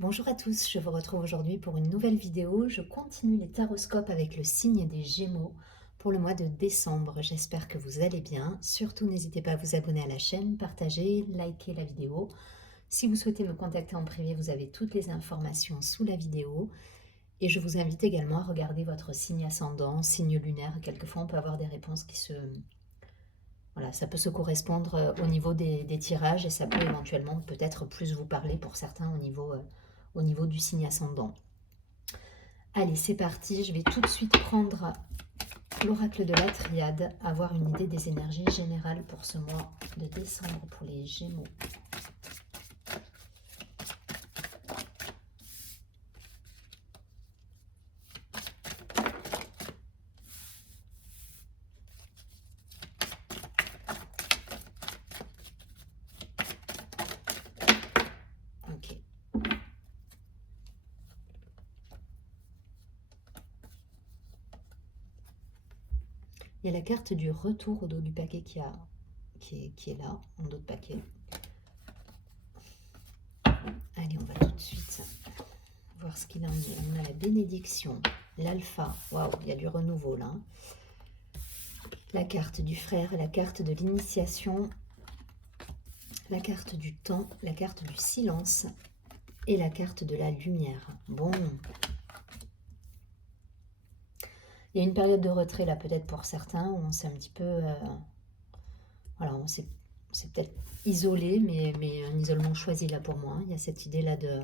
Bonjour à tous, je vous retrouve aujourd'hui pour une nouvelle vidéo. Je continue les taroscopes avec le signe des Gémeaux pour le mois de décembre. J'espère que vous allez bien. Surtout, n'hésitez pas à vous abonner à la chaîne, partager, liker la vidéo. Si vous souhaitez me contacter en privé, vous avez toutes les informations sous la vidéo. Et je vous invite également à regarder votre signe ascendant, signe lunaire. Quelquefois, on peut avoir des réponses qui se... Voilà, ça peut se correspondre au niveau des tirages et ça peut éventuellement peut-être plus vous parler pour certains au niveau du signe ascendant. Allez, c'est parti, je vais tout de suite prendre l'oracle de la triade, avoir une idée des énergies générales pour ce mois de décembre pour les Gémeaux. Ok. Il y a la carte du retour au dos du paquet qui est là, en dos de paquet. Allez, on va tout de suite voir ce qu'il en est. On a la bénédiction, l'alpha. Waouh, il y a du renouveau là. La carte du frère, la carte de l'initiation, la carte du temps, la carte du silence et la carte de la lumière. Bon. Il y a une période de retrait là peut-être pour certains où on s'est un petit peu... voilà, on s'est peut-être isolé, mais un isolement choisi là pour moi. Il y a cette idée là de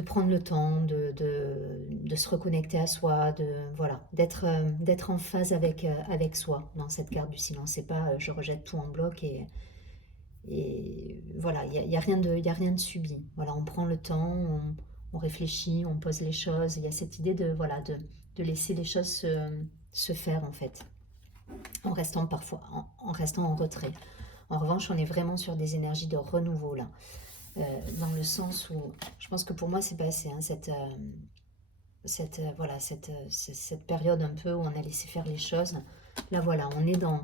prendre le temps, de se reconnecter à soi, voilà, d'être en phase avec soi dans cette carte du silence. C'est pas je rejette tout en bloc et voilà, il y a rien de subi. Voilà, on prend le temps, on réfléchit, on pose les choses. Il y a cette idée voilà, de laisser les choses se faire en fait, en restant parfois, en restant en retrait. En revanche, on est vraiment sur des énergies de renouveau là. Dans le sens où, je pense que pour moi c'est passé, hein, cette période un peu où on a laissé faire les choses. Là voilà, on est dans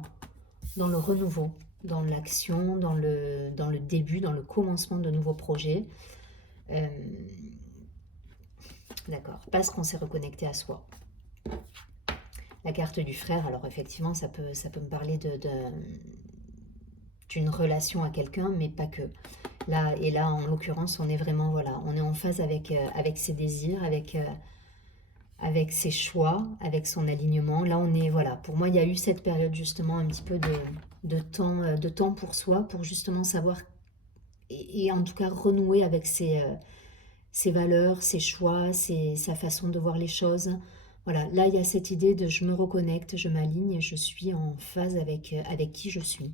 le renouveau, dans l'action, dans le début, dans le commencement de nouveaux projets. D'accord, parce qu'on s'est reconnecté à soi. La carte du frère, alors effectivement ça peut me parler d'une relation à quelqu'un, mais pas que. Là, et là, en l'occurrence, on est vraiment, voilà, on est en phase avec ses désirs, avec ses choix, avec son alignement. Là, on est, voilà, pour moi, il y a eu cette période justement un petit peu de temps pour soi, pour justement savoir, et en tout cas renouer avec ses valeurs, ses choix, sa façon de voir les choses. Voilà, là, il y a cette idée de je me reconnecte, je m'aligne, je suis en phase avec qui je suis.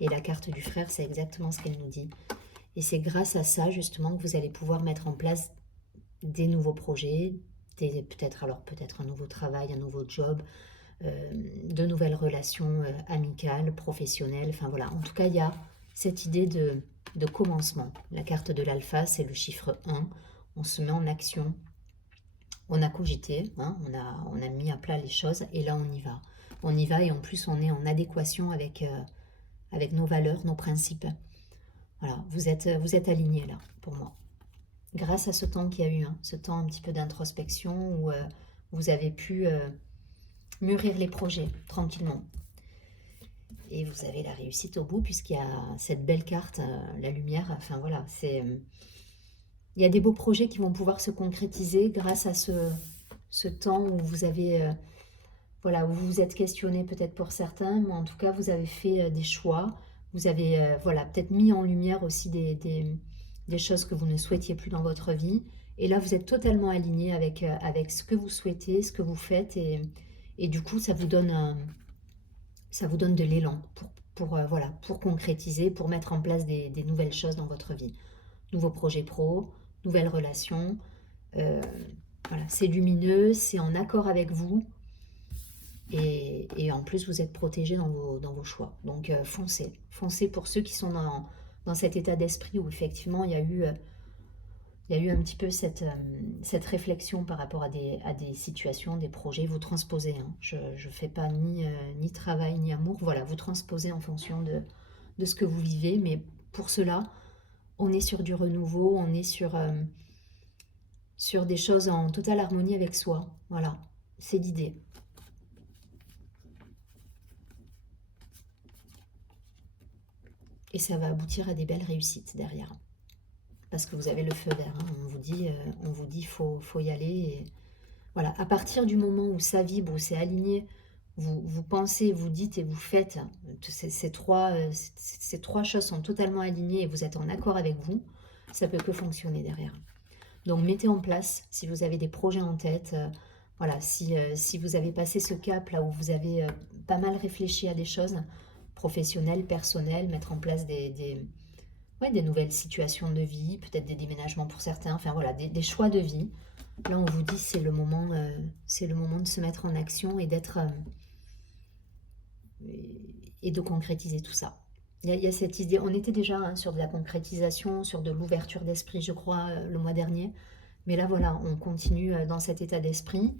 Et la carte du frère, c'est exactement ce qu'elle nous dit. Et c'est grâce à ça, justement, que vous allez pouvoir mettre en place des nouveaux projets, peut-être un nouveau travail, un nouveau job, de nouvelles relations amicales, professionnelles. Enfin voilà, en tout cas, il y a cette idée de commencement. La carte de l'alpha, c'est le chiffre 1. On se met en action. On a cogité, hein, on a mis à plat les choses et là, on y va. On y va et en plus, on est en adéquation avec nos valeurs, nos principes. Voilà, vous êtes alignés là, pour moi. Grâce à ce temps qu'il y a eu, hein, ce temps un petit peu d'introspection où vous avez pu mûrir les projets tranquillement. Et vous avez la réussite au bout puisqu'il y a cette belle carte, la lumière. Enfin voilà, il y a des beaux projets qui vont pouvoir se concrétiser grâce à ce temps où vous avez, voilà, où vous vous êtes questionné peut-être pour certains, mais en tout cas vous avez fait des choix. Vous avez, voilà, peut-être mis en lumière aussi des choses que vous ne souhaitiez plus dans votre vie. Et là, vous êtes totalement aligné avec ce que vous souhaitez, ce que vous faites. Et du coup, ça vous donne de l'élan voilà, pour concrétiser, pour mettre en place des nouvelles choses dans votre vie. Nouveaux projets pro, nouvelles relations. Euh, voilà, c'est lumineux, c'est en accord avec vous. Et en plus, vous êtes protégé dans vos choix. Donc, foncez pour ceux qui sont dans cet état d'esprit où effectivement, il y a eu un petit peu cette réflexion par rapport à des situations, des projets. Vous transposez. Hein. Je ne fais pas ni travail ni amour. Voilà, vous transposez en fonction de ce que vous vivez. Mais pour cela, on est sur du renouveau, on est sur des choses en totale harmonie avec soi. Voilà, c'est l'idée. Et ça va aboutir à des belles réussites derrière. Parce que vous avez le feu vert, hein. On vous dit faut y aller. Et voilà, à partir du moment où ça vibre, où c'est aligné, vous pensez, vous dites et vous faites, ces trois choses sont totalement alignées et vous êtes en accord avec vous, ça peut que fonctionner derrière. Donc mettez en place, si vous avez des projets en tête, voilà, si vous avez passé ce cap là où vous avez pas mal réfléchi à des choses professionnelles, personnelles, mettre en place des nouvelles situations de vie, peut-être des déménagements pour certains, enfin voilà, des choix de vie. Là, on vous dit c'est le moment de se mettre en action et d'être et de concrétiser tout ça. Il y a cette idée, on était déjà sur de la concrétisation, sur de l'ouverture d'esprit, je crois, le mois dernier. Mais là, voilà, on continue dans cet état d'esprit.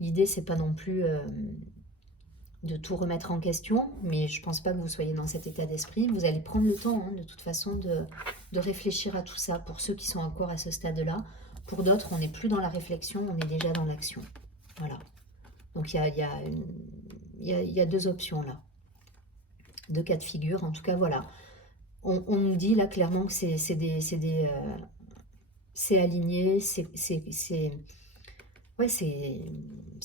L'idée, c'est pas non plus de tout remettre en question, mais je pense pas que vous soyez dans cet état d'esprit. Vous allez prendre le temps, hein, de toute façon, de réfléchir à tout ça. Pour ceux qui sont encore à ce stade-là, pour d'autres, on n'est plus dans la réflexion, on est déjà dans l'action. Voilà. Donc il y a deux options là, deux cas de figure. En tout cas, voilà. On nous dit là clairement que c'est aligné, ouais,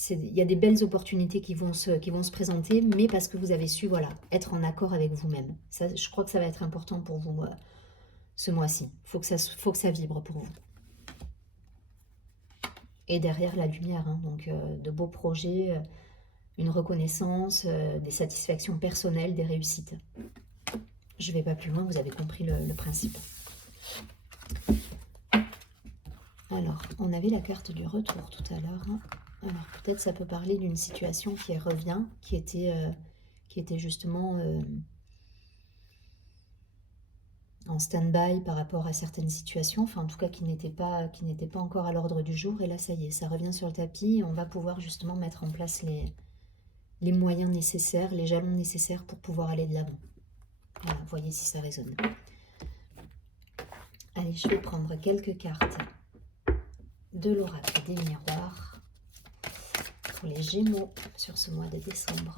il y a des belles opportunités qui vont se présenter, mais parce que vous avez su, voilà, être en accord avec vous-même. Ça, je crois que ça va être important pour vous ce mois-ci. Faut que ça vibre pour vous. Et derrière la lumière, hein, donc de beaux projets, une reconnaissance, des satisfactions personnelles, des réussites. Je ne vais pas plus loin, vous avez compris le principe. Alors, on avait la carte du retour tout à l'heure. Alors, peut-être ça peut parler d'une situation qui revient, qui était justement en stand-by par rapport à certaines situations, enfin en tout cas qui n'était pas encore à l'ordre du jour. Et là, ça y est, ça revient sur le tapis et on va pouvoir justement mettre en place les moyens nécessaires, les jalons nécessaires pour pouvoir aller de l'avant. Voilà, voyez si ça résonne. Allez, je vais prendre quelques cartes de l'oracle des miroirs pour les Gémeaux sur ce mois de décembre.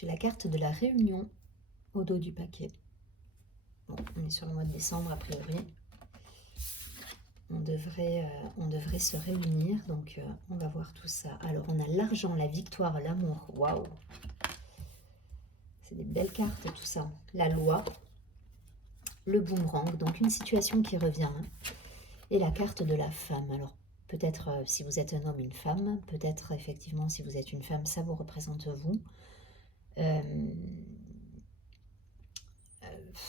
J'ai la carte de la réunion au dos du paquet. Bon, on est sur le mois de décembre a priori. On devrait se réunir, donc on va voir tout ça. Alors, on a l'argent, la victoire, l'amour. Waouh! C'est des belles cartes, tout ça. La loi, le boomerang, donc une situation qui revient. Et la carte de la femme. Alors, peut-être si vous êtes un homme, une femme. Peut-être effectivement, si vous êtes une femme, ça vous représente vous.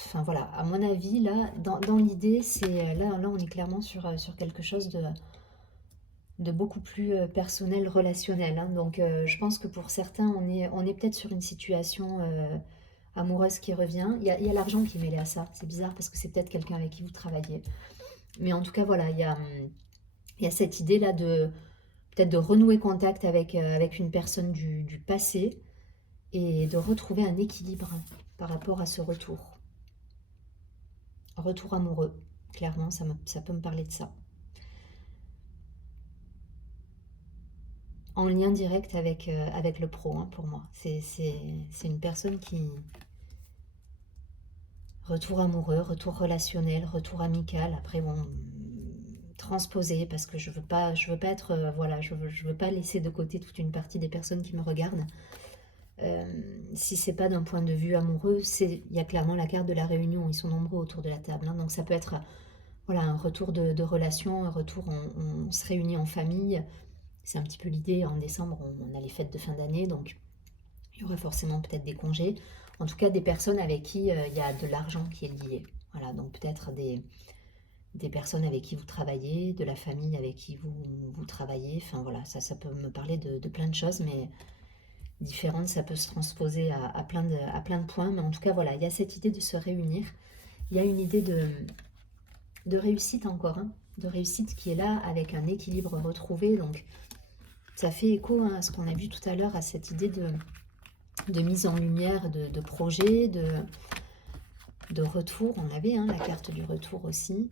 Enfin voilà, à mon avis, là, dans l'idée, c'est là, on est clairement sur quelque chose de beaucoup plus personnel, relationnel. Hein. Donc, je pense que pour certains, on est peut-être sur une situation amoureuse qui revient. Il y a l'argent qui est mêlé à ça. C'est bizarre parce que c'est peut-être quelqu'un avec qui vous travaillez. Mais en tout cas, voilà, il y a cette idée-là de peut-être de renouer contact avec une personne du passé et de retrouver un équilibre par rapport à ce retour. Retour amoureux, clairement, ça peut me parler de ça. En lien direct avec le pro, hein, pour moi. C'est une personne qui... Retour amoureux, retour relationnel, retour amical. Après, bon, transposer, parce que je veux pas être... voilà, je veux pas laisser de côté toute une partie des personnes qui me regardent. Si c'est pas d'un point de vue amoureux, il y a clairement la carte de la réunion, ils sont nombreux autour de la table, hein, donc ça peut être voilà, un retour de relation, un retour, on se réunit en famille, c'est un petit peu l'idée, en décembre on a les fêtes de fin d'année, donc il y aura forcément peut-être des congés, en tout cas des personnes avec qui il y a de l'argent qui est lié, voilà, donc peut-être des personnes avec qui vous travaillez, de la famille avec qui vous travaillez. Enfin voilà, ça peut me parler de plein de choses, mais différentes, ça peut se transposer à plein de points. Mais en tout cas, voilà, il y a cette idée de se réunir. Il y a une idée de réussite encore, hein, de réussite qui est là avec un équilibre retrouvé. Donc ça fait écho à ce qu'on a vu tout à l'heure, à cette idée de mise en lumière de projet, de retour. On avait la carte du retour aussi.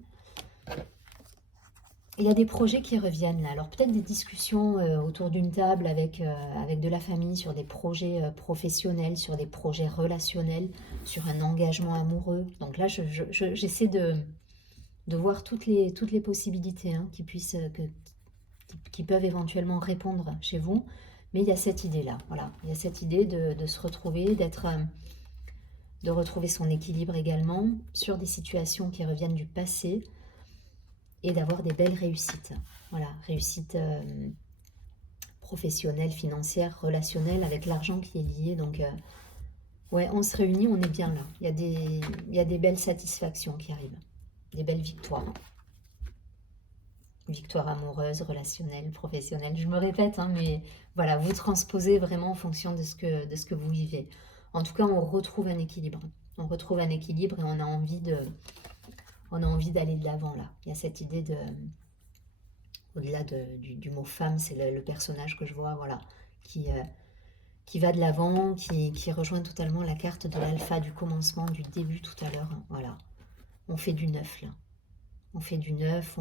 Il y a des projets qui reviennent là. Alors peut-être des discussions autour d'une table avec de la famille sur des projets professionnels, sur des projets relationnels, sur un engagement amoureux. Donc là, j'essaie de voir toutes les possibilités qui peuvent éventuellement répondre chez vous. Mais il y a cette idée-là. Voilà. Il y a cette idée de se retrouver, de retrouver son équilibre également sur des situations qui reviennent du passé, et d'avoir des belles réussites. Voilà, réussite professionnelle, financière, relationnelle, avec l'argent qui est lié. Donc, ouais, on se réunit, on est bien là. Il y a des belles satisfactions qui arrivent, des belles victoires. Victoires amoureuses, relationnelles, professionnelles. Je me répète, mais voilà, vous transposez vraiment en fonction de ce que vous vivez. En tout cas, on retrouve un équilibre. On retrouve un équilibre et on a envie d'aller de l'avant là. Il y a cette idée au-delà du mot femme, c'est le personnage que je vois, voilà, qui va de l'avant, qui rejoint totalement la carte de l'alpha, du commencement, du début tout à l'heure. Voilà, on fait du neuf là. On fait du neuf,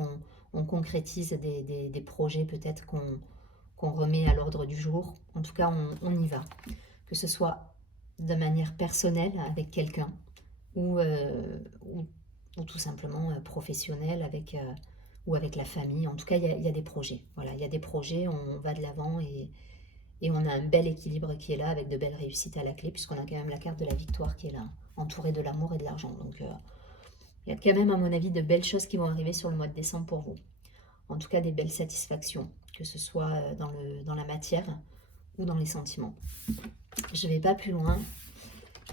on concrétise des projets peut-être qu'on remet à l'ordre du jour. En tout cas, on y va. Que ce soit de manière personnelle avec quelqu'un ou tout simplement professionnel ou avec la famille. En tout cas, il y a des projets. Voilà, il y a des projets, on va de l'avant et on a un bel équilibre qui est là avec de belles réussites à la clé, puisqu'on a quand même la carte de la victoire qui est là, entourée de l'amour et de l'argent. Donc, il y a quand même, à mon avis, de belles choses qui vont arriver sur le mois de décembre pour vous. En tout cas, des belles satisfactions, que ce soit dans la matière ou dans les sentiments. Je ne vais pas plus loin.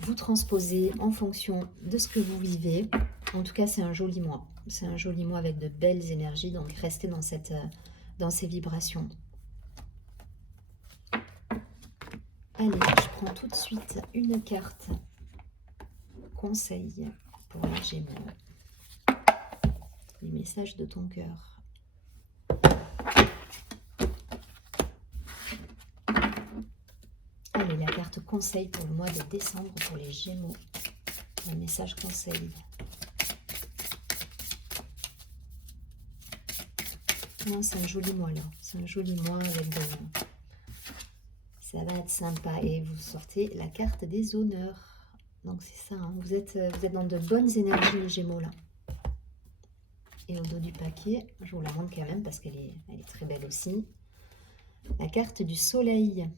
Vous transposez en fonction de ce que vous vivez. En tout cas, c'est un joli mois. C'est un joli mois avec de belles énergies. Donc, restez dans ces vibrations. Allez, je prends tout de suite une carte conseil pour les Gémeaux. Les messages de ton cœur. Allez, la carte conseil pour le mois de décembre pour les Gémeaux. Un message conseil. Non, c'est un joli mois là. C'est un joli mois avec ça va être sympa. Et vous sortez la carte des honneurs. Donc c'est ça, vous êtes dans de bonnes énergies les Gémeaux là. Et au dos du paquet, je vous la montre quand même parce qu'elle est très belle aussi. La carte du soleil.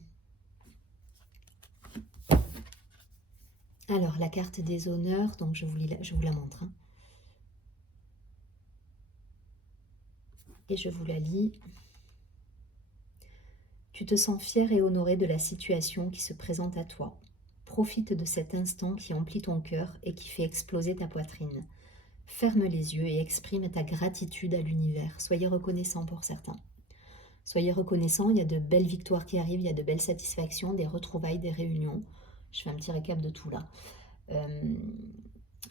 Alors, la carte des honneurs, donc je vous la montre. Et je vous la lis. Tu te sens fier et honoré de la situation qui se présente à toi. Profite de cet instant qui emplit ton cœur et qui fait exploser ta poitrine. Ferme les yeux et exprime ta gratitude à l'univers. Soyez reconnaissant pour certains. Soyez reconnaissant, il y a de belles victoires qui arrivent, il y a de belles satisfactions, des retrouvailles, des réunions. Je fais un petit récap de tout là.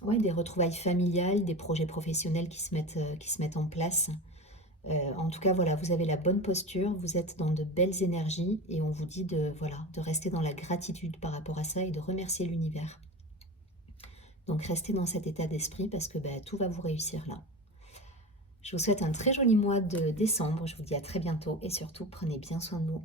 Ouais, des retrouvailles familiales, des projets professionnels qui se mettent en place. En tout cas, voilà, vous avez la bonne posture, vous êtes dans de belles énergies et on vous dit de rester dans la gratitude par rapport à ça et de remercier l'univers. Donc, restez dans cet état d'esprit parce que tout va vous réussir là. Je vous souhaite un très joli mois de décembre. Je vous dis à très bientôt et surtout, prenez bien soin de vous.